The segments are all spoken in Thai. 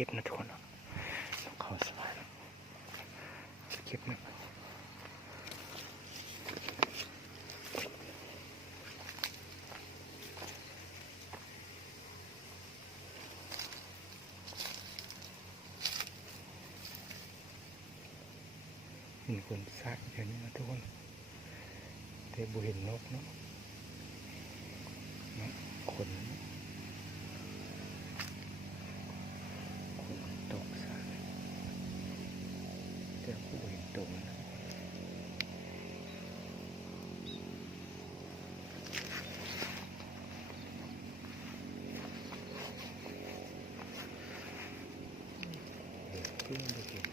ก็บนะทุกคนเนาะเขาสบายเก็บนะมีคนซากอย่างนี้นะทุกคนแต่บุเห็นนกเนาะขนตกซากแต่บุเห็นตัวนะขึ้นไปเก็บ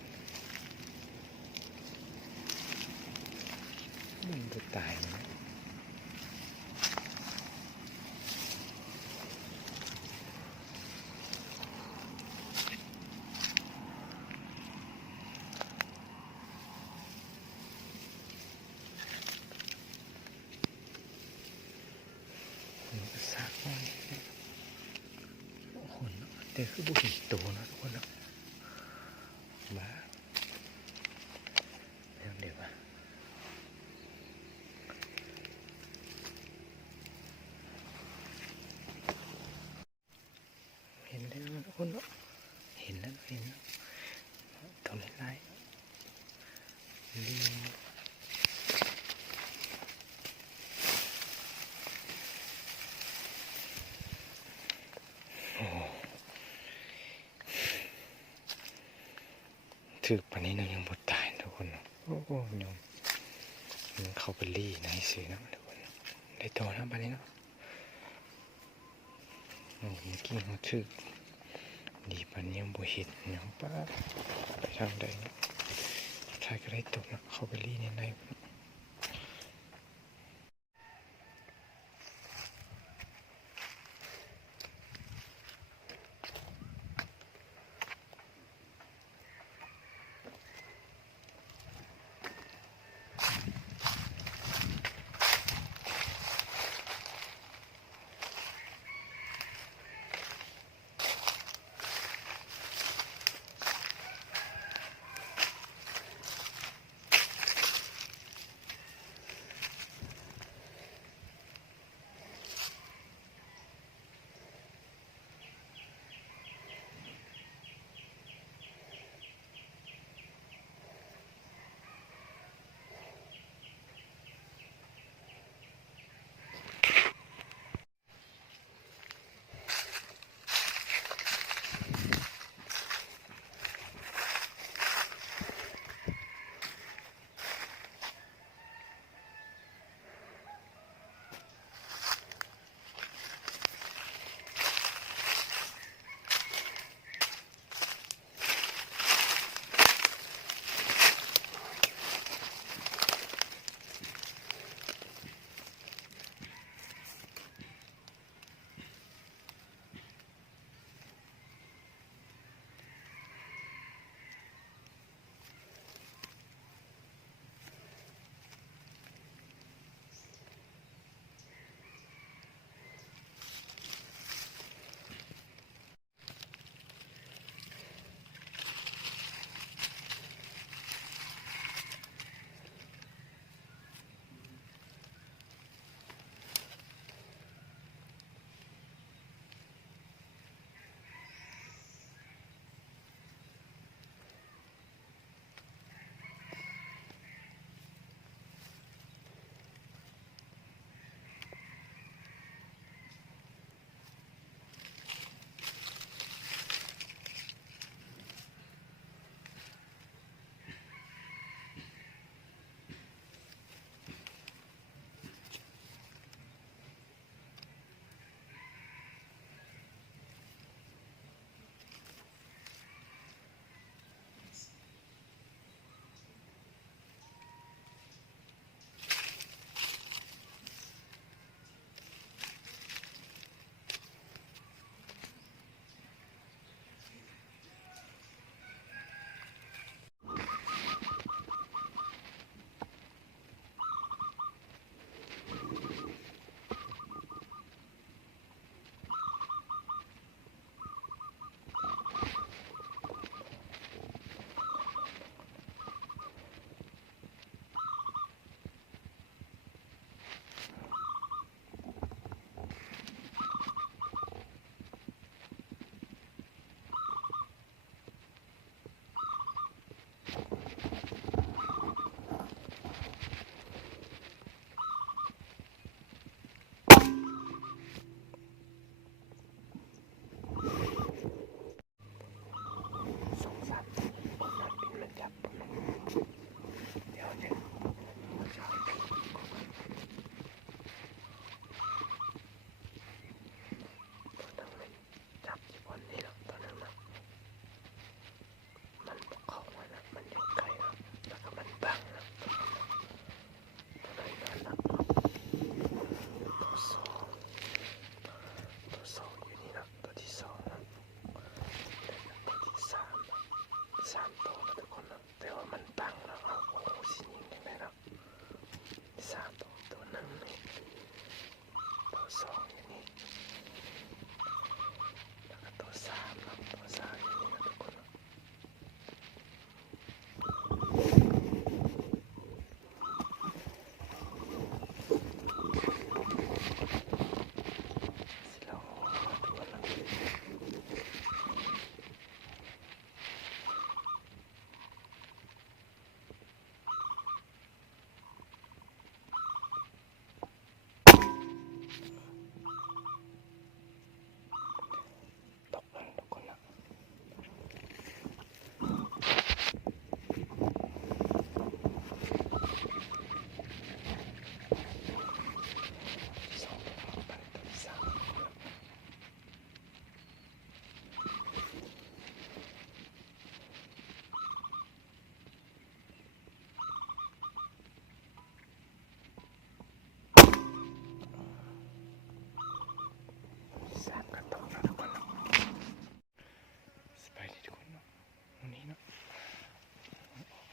มันจะตายนะซากมันคนแต่คือบุหินโตนะทุกคนนะบ้าเรื่องเดียวอะเห็นแล้วทุกคนเนาะเห็นแล้วตัวเล็กไล่ลีถือปันนี้นะยังบดตายทุกคนโอ้โหยมมันเข้าไปรีในสื่อนะทุกคนได้ตัวนะปันนี้เนาะเมื่อกี้เขาถือดีปันนี้ยังบดเห็นยังป้าไปทางใดใครก็ได้ตกนะเข้าไปรีใน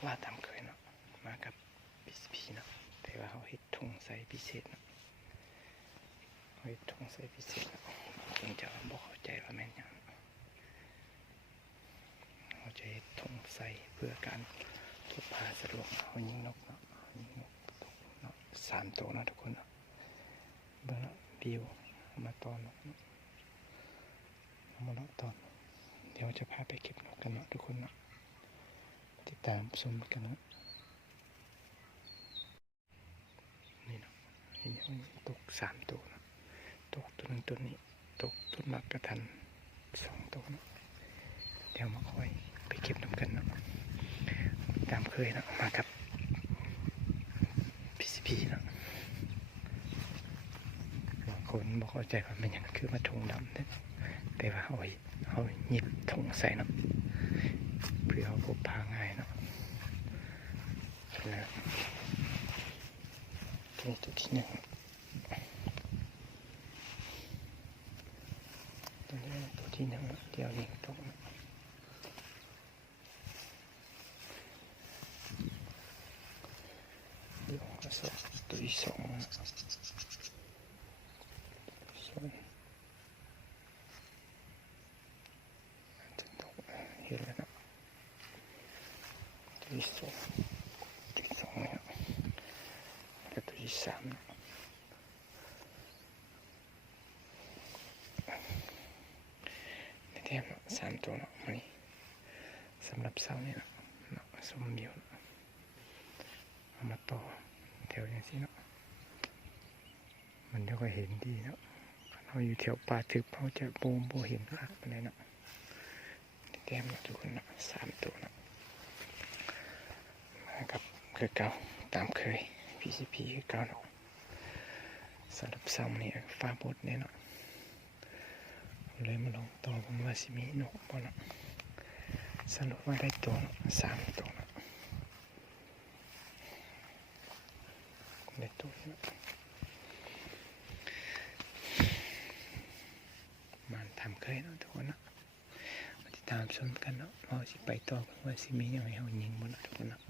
ว่าตามเคยเนาะมากับพีเนาะแต่ว่าเขาเฮ็ดถุงใส่พิเศษเนาะเฮ็ดถุงใส่พิเศษเนาะคงจะบอกเข้าใจว่าแม่นยังเขาจะเฮ็ดถุงใส่เพื่อการพกพาสะดวกเขายิงนกเนาะยิงนกเนาะ3 ตัวเนาะทุกคนเนาะเบิ่งเนาะวิวเอามาตอนเนาะเอามาเลาะตอนเดี๋ยวจะพาไปเก็บนกกันเนาะทุกคนเนาะติดตามชมกันเนาะนี่เนาะเห็นยังตก3 ตัวเนาะตกตัวนึงตัวนี้ตกต้นมะกระทัน2 ตัวเนาะเดี๋ยวมาคอยไปเก็บนกกันเนาะตามเคยเนาะมากับพีเนาะบางคนบอกเข้าใจว่ามันยังคือมาถุงดำเนี่ยแต่ว่าเอาหยิบถุงใส่เนาะเพื่อเอาพกพาง่ายเนาะนะนี่ตัวที่ 1ตัวนี้ตัวที่ 1เดี๋ยวยิงตรงนะเดี๋ยวก็สอบตัวที่ 2เห็นแล้วนะตัวที่ 2เนี่ยแล้วตัวที่ 3ในแถม3 ตัวเนาะมันนี่สำหรับเสาเนี่ยเนาะสมบิวเอามาต่อแถวอย่างนี้เนาะมันจะก็เห็นดีเนาะเราอยู่แถวป่าทึบเขาจะโบเห็นครับอะไรเนาะแต้มทุกคนเนาะ3 ตัวเนาะมากับคือเก่าตามเคยPCPคือเก่าเนาะสำหรับซ้ำนี่ฟ้าบดเนี่ยเนาะเลยมาลองต่อผมว่าสิมีนกบ่เนาะสรุปว่าได้ตัวเนาะ3 ตัวเนาะได้ตัวเนาะมันทำเคยเนาะทุกคนเนาะมาติดตามชมกันเนาะเราสิไปต่อว่าสิมีอย่างไรเขายิงบ่เนาะทุกคนเนาะ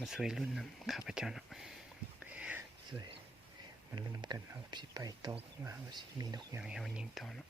มาสวยรุ่นน้ำข้าพเจ้าเนาะสวยมันรุ่นกันเอาสิไปต่อว่าเขาสิมีนกอย่างไรเขายิงต่อเนาะ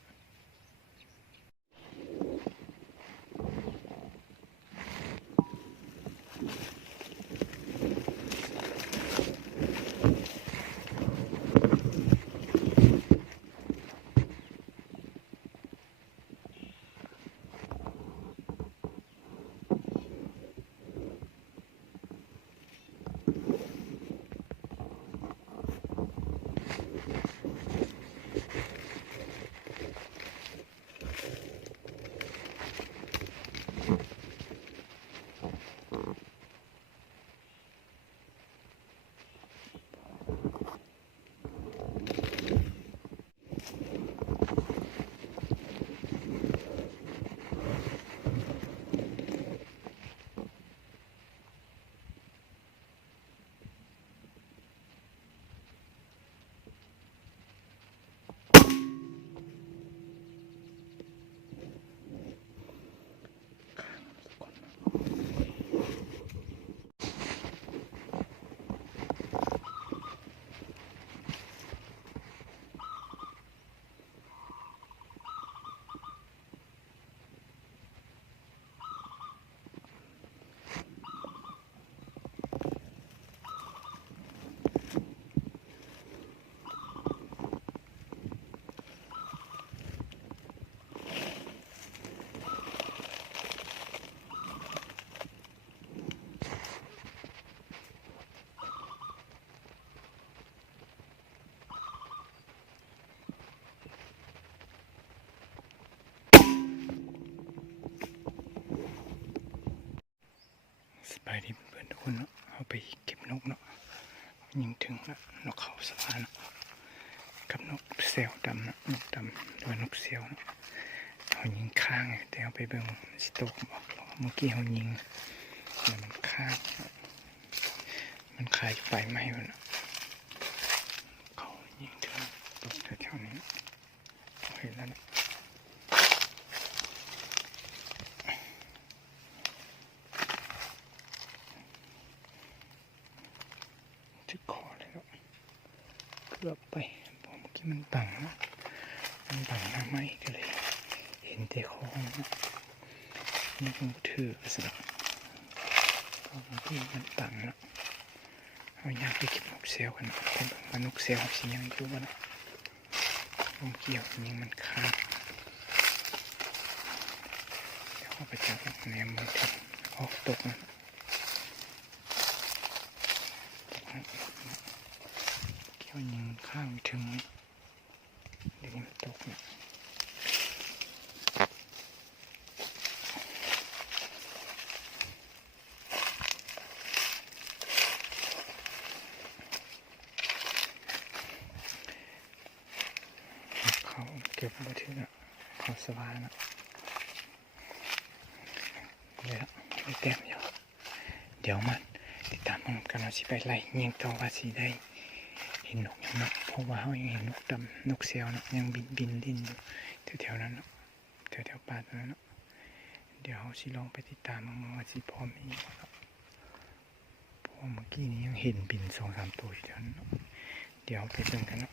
ไปที่เพื่อนทุกคนเนาะเอาไปเก็บนกเนาะยิงถึงนะนกเขาสวรรค์กับนกเซลดำนะนกดำหรือว่านกเซลเนาะเขายิงข้างแต่เอาไปเบิ่งสิตกบอกเมื่อกี้เขายิงแล้วมันข้างมันคายไฟไหม้หมดเนาะเขายิงถึงตกแถวๆนี้เห็นแล้วนะ กือบไปเพราะเมื่อกี้มันบังนะมันบังหน้าไม้ก็เลยเห็นแต่ของนะนี่คงถือกระสับเพราะเมื่อกี้มันบังนะเอาอยากไปเก็บนกเซลกันนะแต่บางนกเซลสิยังอยู่นะผมเกี่ยวยิงมันขาดเดี๋ยวเอาไปจับแนมมันถึงออกตกนะเกี่ยวยิงมันข้างถึงเดี๋ยวมันตกนะเขาเก็บมาถึงนะเขาสว่างนะเลยละไม่เต็มอยู่เดี๋ยวมันติดตามกันเราสิไปไล่ยิงต่อว่าสิได้เห็นนกยังนกเพราะว่าเขายังเห็นนกดำนกเสียวนะยังบินดิ้นอยู่แถวๆนั้นเนาะแถวๆป่าตรงนั้นเนาะเดี๋ยวเขาสิลองไปติดตามมันว่าสิพอมีเพราะเมื่อกี้นี้ยังเห็นบิน2-3 ตัวอยู่แถวนั้นเนาะเดี๋ยวไปเบิ่งกันเนาะ